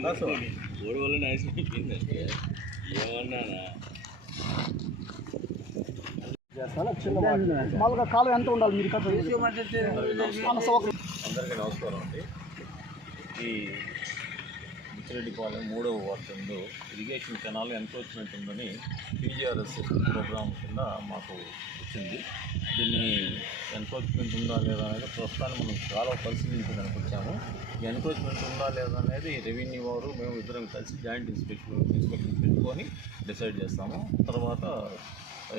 మూడు వల్ల నైస్ అయిపోయిందంటే ఏమన్నానా మామూలుగా కాలం ఎంత ఉండాలి? మీరు కట్ట. మన సౌకర్యం అందరికీ నమస్కారం అండి. ఈ ముచ్చిరెడ్డిపాలెం మూడవ వార్డు ఇరిగేషన్ కెనాల్ ఎన్క్రోచ్మెంట్ ఉందని పీజీఆర్ఎస్ ప్రోగ్రామ్ కింద మాకు వచ్చింది. దీన్ని ఎన్క్రోచ్మెంట్ ఉందా లేదా అనేది ప్రస్తుతాన్ని మనం చాలా పరిశీలించడానికి వచ్చాము. ఎన్క్రోచ్మెంట్ ఉందా లేదా అనేది రెవెన్యూ వారు మేము ఇద్దరం కలిసి జాయింట్ ఇన్స్పెక్షన్ ఇన్స్పెక్షన్ పెట్టుకొని డిసైడ్ చేస్తాము. తర్వాత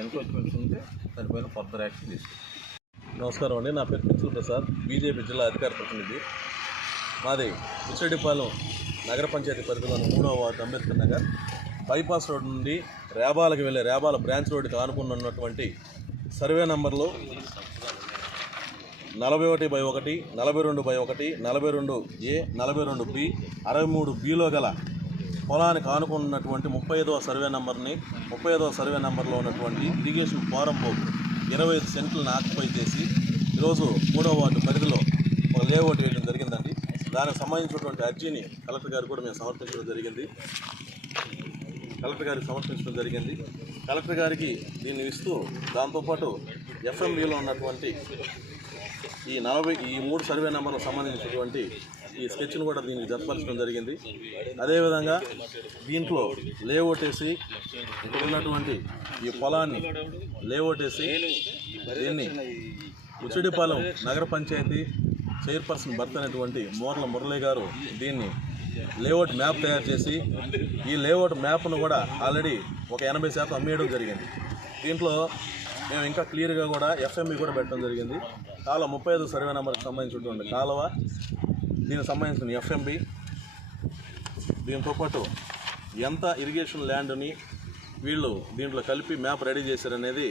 ఎన్క్రోచ్మెంట్స్ ఉంటే దానిపైన ఫర్దర్ యాక్షన్ తీసుకుంటాం. నమస్కారం అండి. నా పేరు పిచ్చుల ప్రసాద్ బీజేపీ జిల్లా అధికార ప్రతినిధి. మాది ముచ్చడిపాలెం నగర పంచాయతీ పరిధిలోని మూడవ ward Ambedkar Nagar. Bypass road నుండి రేబాలకు వెళ్ళే రేబాల బ్రాంచ్ రోడ్డుకి ఆనుకుని ఉన్నటువంటి సర్వే నంబర్లు నలభై ఒకటి బై ఒకటి నలభై రెండు బై ఒకటి నలభై రెండు ఏ నలభై రెండు బి అరవై మూడు బిలో గల పొలానికి ఆనుకున్నటువంటి ముప్పై ఐదవ సర్వే నంబర్ని ముప్పై ఐదవ సర్వే నంబర్లో ఉన్నటువంటి ఇరిగేషన్ ఫారం బోర్డు ఇరవై ఐదు సెంట్లను ఆక్యుపై చేసి ఈరోజు మూడవ వార్డు పరిధిలో ఒక లేఅవుట్ వేయడం జరిగిందండి. దానికి సంబంధించినటువంటి అర్జీని కలెక్టర్ గారు కూడా మేము సమర్పించడం జరిగింది. కలెక్టర్ గారికి సమర్పించడం జరిగింది. కలెక్టర్ గారికి దీన్ని ఇస్తూ దాంతోపాటు ఎఫ్ఎంబీలో ఉన్నటువంటి ఈ నలభై ఈ మూడు సర్వే నెంబర్లకు సంబంధించినటువంటి ఈ స్కెచ్ను కూడా దీనికి జతపరచడం జరిగింది. అదేవిధంగా దీంట్లో లేఅవుట్ వేసి ఇక్కడ ఉన్నటువంటి ఈ పొలాన్ని లేఅవుట్ వేసి దీన్ని ఉచిడిపాలెం నగర పంచాయతీ చైర్పర్సన్ భర్త అనేటువంటి మోర్ల మురళి గారు దీన్ని లేఅవుట్ మ్యాప్ తయారు చేసి ఈ లేఅవుట్ మ్యాప్ను కూడా ఆల్రెడీ ఒక ఎనభై శాతం అమ్మేయడం జరిగింది. దీంట్లో మేము ఇంకా క్లియర్గా కూడా ఎఫ్ఎంఈ కూడా పెట్టడం జరిగింది. కాలువ ముప్పై ఐదు సర్వే నెంబర్కి సంబంధించినటువంటి కాలువ దీనికి సంబంధించిన ఎఫ్ఎంబి దీంతో పాటు ఎంత ఇరిగేషన్ ల్యాండ్ని వీళ్ళు దీంట్లో కలిపి మ్యాప్ రెడీ చేశారనేది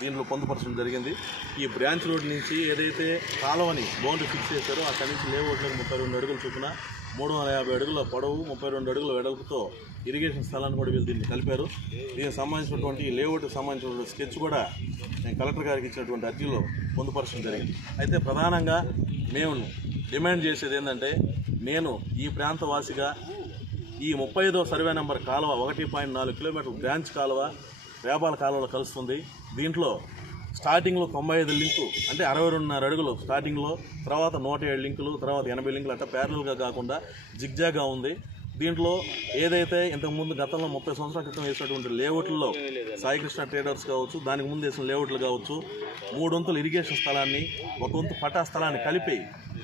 దీంట్లో పొందుపరచడం జరిగింది. ఈ బ్రాంచ్ రోడ్ నుంచి ఏదైతే కాలువని బౌండరీ ఫిక్స్ చేశారో అక్కడి నుంచి లేఅవుట్లకు ముప్పై రెండు అడుగులు చొప్పున మూడు వందల యాభై అడుగుల పొడవు ముప్పై రెండు అడుగుల వెడల్పుతో ఇరిగేషన్ స్థలాన్ని కూడా వీళ్ళు దీన్ని కలిపారు. దీనికి సంబంధించినటువంటి లేఅవుట్కి సంబంధించినటువంటి స్కెచ్ కూడా నేను కలెక్టర్ గారికి ఇచ్చినటువంటి అర్జీలో పొందుపరచడం జరిగింది. అయితే ప్రధానంగా మేము డిమాండ్ చేసేది ఏంటంటే నేను ఈ ప్రాంత వాసిగా ఈ ముప్పై ఐదో సర్వే నెంబర్ కాలువ ఒకటి పాయింట్ నాలుగు కిలోమీటర్ బ్రాంచ్ కాలువ వేపాల కాలంలో కలుస్తుంది. దీంట్లో స్టార్టింగ్లో తొంభై ఐదు లింకు అంటే అరవై రెండున్నర అడుగులు స్టార్టింగ్లో తర్వాత నూట ఏడు లింకులు తర్వాత ఎనభై లింకులు అట్లా ప్యారల్గా కాకుండా జిగ్జాగా ఉంది. దీంట్లో ఏదైతే ఇంతకుముందు గతంలో ముప్పై సంవత్సరాల క్రితం వేసినటువంటి లేఅవుట్లో సాయికృష్ణ ట్రేడర్స్ కావచ్చు దానికి ముందు వేసిన లేఅవుట్లు కావచ్చు మూడొంతుల ఇరిగేషన్ స్థలాన్ని ఒక వంతు పటా స్థలాన్ని కలిపి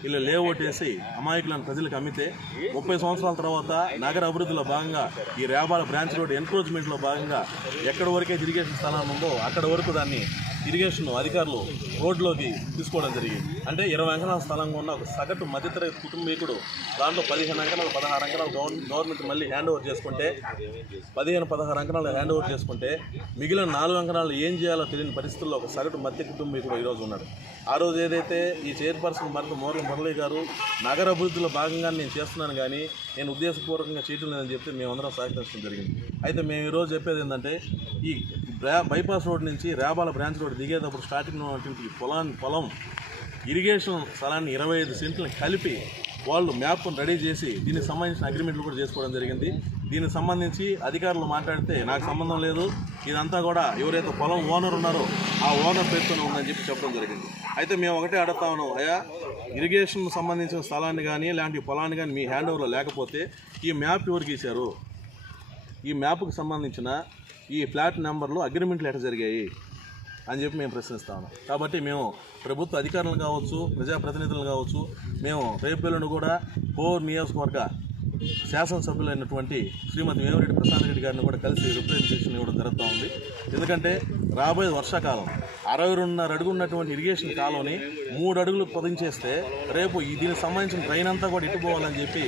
ఇలా లేఅవుట్ వేసి అమాయకులను ప్రజలకు అమ్మితే ముప్పై సంవత్సరాల తర్వాత నగర అభివృద్ధిలో భాగంగా ఈ రేబాల బ్రాంచ్ రోడ్ ఎన్క్రోచ్మెంట్లో భాగంగా ఎక్కడి వరకే ఇరిగేషన్ స్థలాలు ఉందో అక్కడ వరకు దాన్ని ఇరిగేషన్ అధికారులు రోడ్లోకి తీసుకోవడం జరిగింది. అంటే ఇరవై అంకణాల స్థలంగా ఉన్న ఒక సగటు మధ్యతరగతి కుటుంబీకుడు దాంట్లో పదిహేను అంకణాలు పదహారు అంకణాలు గవర్నమెంట్ గవర్నమెంట్ మళ్ళీ హ్యాండ్ ఓవర్ చేసుకుంటే పదిహేను పదహారు అంకణాలు హ్యాండ్ ఓవర్ చేసుకుంటే మిగిలిన నాలుగు అంకణాలు ఏం చేయాలో తెలియని పరిస్థితుల్లో ఒక సగటు మధ్య కుటుంబీకుడు ఈరోజు ఉన్నాడు. ఆ రోజు ఏదైతే ఈ చైర్పర్సన్ మరొక మోర్ల మురళి గారు నగర అభివృద్ధిలో భాగంగా నేను చేస్తున్నాను కానీ నేను ఉద్దేశపూర్వకంగా చేయటం లేదని చెప్తే మేమందరం సహకరించడం జరిగింది. అయితే మేము ఈరోజు చెప్పేది ఏంటంటే ఈ బ్రా బైపాస్ రోడ్ నుంచి రేబాల బ్రాంచ్ రోడ్ దిగేటప్పుడు స్టార్టింగ్ ఉన్నటువంటి పొలాన్ని పొలం ఇరిగేషన్ స్థలాన్ని ఇరవై ఐదు సెంట్లను కలిపి వాళ్ళు మ్యాప్ను రెడీ చేసి దీనికి సంబంధించిన అగ్రిమెంట్లు కూడా చేసుకోవడం జరిగింది. దీనికి సంబంధించి అధికారులు మాట్లాడితే నాకు సంబంధం లేదు. ఇదంతా కూడా ఎవరైతే పొలం ఓనర్ ఉన్నారో ఆ ఓనర్ పేరుతోనే ఉందని చెప్పి చెప్పడం జరిగింది. అయితే మేము ఒకటే అడుగుతా ఉన్నాం అయ్యా ఇరిగేషన్ సంబంధించిన స్థలాన్ని కానీ ఇలాంటి పొలాన్ని కానీ మీ హ్యాండ్ ఓవర్లో లేకపోతే ఈ మ్యాప్ ఎవరికి ఇచ్చారు ఈ మ్యాప్కి సంబంధించిన ఈ ఫ్లాట్ నెంబర్లు అగ్రిమెంట్లు ఎట్లా జరిగాయి. అని చెప్పి మేము ప్రశ్నిస్తాము కాబట్టి మేము ప్రభుత్వ అధికారులు కావచ్చు ప్రజాప్రతినిధులు కావచ్చు మేము రేపు కూడా కోర్ నియోజకవర్గ శాసనసభ్యులైనటువంటి శ్రీమతి వేమిరెడ్డి ప్రసాద్ రెడ్డి గారిని కూడా కలిసి రిప్రజెంటేషన్ ఇవ్వడం జరుగుతూ ఉంది. ఎందుకంటే రాబోయే వర్షాకాలం అరవై రెండున్నర అడుగు ఉన్నటువంటి ఇరిగేషన్ కాలువని మూడు అడుగులు పొదించేస్తే రేపు దీనికి సంబంధించిన ట్రైన్ అంతా కూడా ఇట్టుకోవాలని చెప్పి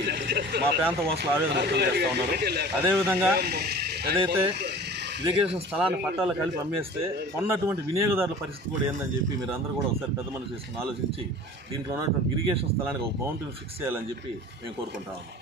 మా ప్రాంత వాసులు ఆవేదన వ్యక్తం చేస్తూ ఉన్నారు. అదేవిధంగా ఏదైతే ఇరిగేషన్ స్థలాన్ని పట్టాలు కలిపి అమ్మేస్తే ఉన్నటువంటి వినియోగదారుల పరిస్థితి కూడా ఏందని చెప్పి మీరు అందరూ కూడా ఒకసారి పెద్ద మనసు చేసుకుని ఆలోచించి దీంట్లో ఉన్నటువంటి ఇరిగేషన్ స్థలానికి ఒక బౌండరీని ఫిక్స్ చేయాలని చెప్పి మేము కోరుకుంటా ఉన్నాం.